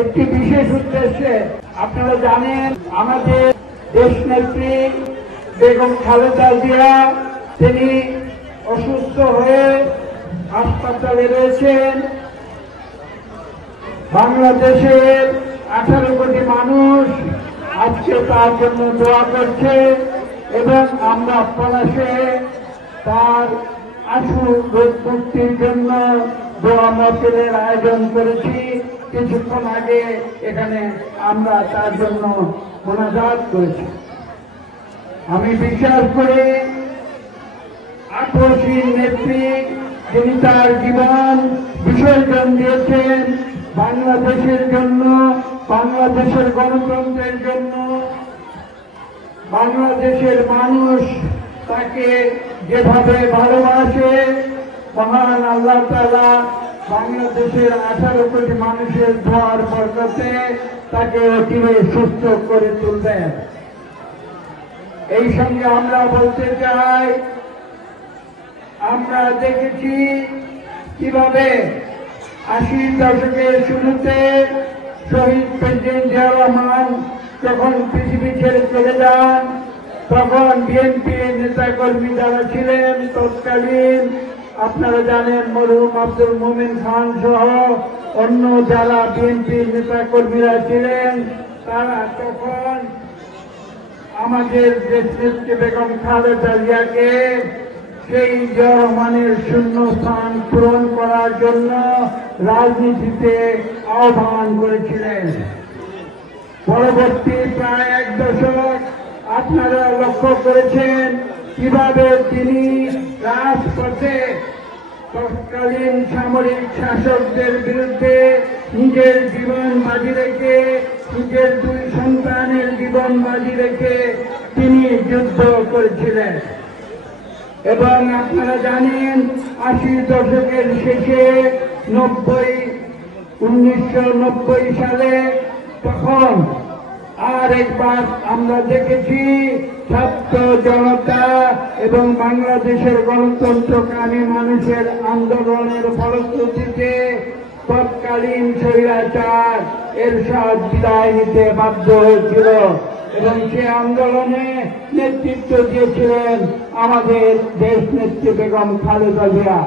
একটি বিশেষ উদ্দেশ্যে। আপনারা জানেন আমাদের দেশনেত্রী বেগম খালেদা জিয়া তিনি অসুস্থ হয়ে হাসপাতালে রয়েছেন। বাংলাদেশের 18 কোটি মানুষ আজকে তার জন্য দোয়া করছে এবং আমরা পলাশে তার আশু রোগ মুক্তির জন্য দোয়া মাহফিলের আয়োজন করেছি। কিছুক্ষণ আগে এখানে আমরা তার জন্য মোনাজাত করেছি। আমি বিশ্বাস করি আপসীন নেত্রী যিনি তার জীবন বিসর্জন দিয়েছেন বাংলাদেশের জন্য, বাংলাদেশের গণতন্ত্রের জন্য, বাংলাদেশের মানুষ তাকে যেভাবে ভালোবাসে, মহান আল্লাহ তাআলা বাংলাদেশের 18 কোটি মানুষের দোয়ার বরকতে তাকে অচিরে সুস্থ করে তুলবেন। এই সঙ্গে আমরা বলতে চাই, আমরা দেখেছি কিভাবে 80 দশকের শুরুতে শহীদ প্রেসিডেন্ট জিয়া রহমান যখন পৃথিবী ছেড়ে চলে যান, তখন বিএনপির নেতাকর্মী যারা ছিলেন তৎকালীন, আপনারা জানেন মরহুম আব্দুল মোমিন খান সহ অন্য যারা বিএনপির নেতাকর্মীরা ছিলেন, তারা তখন আমাদের দেশনেত্রী বেগম খালেদা জিয়াকে সেই জিয়া রহমানের শূন্যস্থান পূরণ করার জন্য রাজনীতিতে আহ্বান করেছিলেন। পরবর্তী প্রায় 1 দশক আপনারা লক্ষ্য করেছেন কিভাবে তিনি রাজপথে তৎকালীন সামরিক শাসকদের বিরুদ্ধে নিজের জীবন বাজি রেখে, নিজের 2 সন্তানের জীবন বাজি রেখে তিনি যুদ্ধ করেছিলেন। এবং আপনারা জানেন 80 দশকের শেষে 1990 সালে তখন আর একবার আমরা দেখেছি ছাত্র জনতা এবং বাংলাদেশের গণতন্ত্রকামী মানুষের আন্দোলনের ফলশ্রুতিতে তৎকালীন স্বৈরাচার এরশাদ বিদায় নিতে বাধ্য হয়েছিল এবং সে আন্দোলনে নেতৃত্ব দিয়েছিলেন আমাদের দেশনেত্রী বেগম খালেদা জিয়া।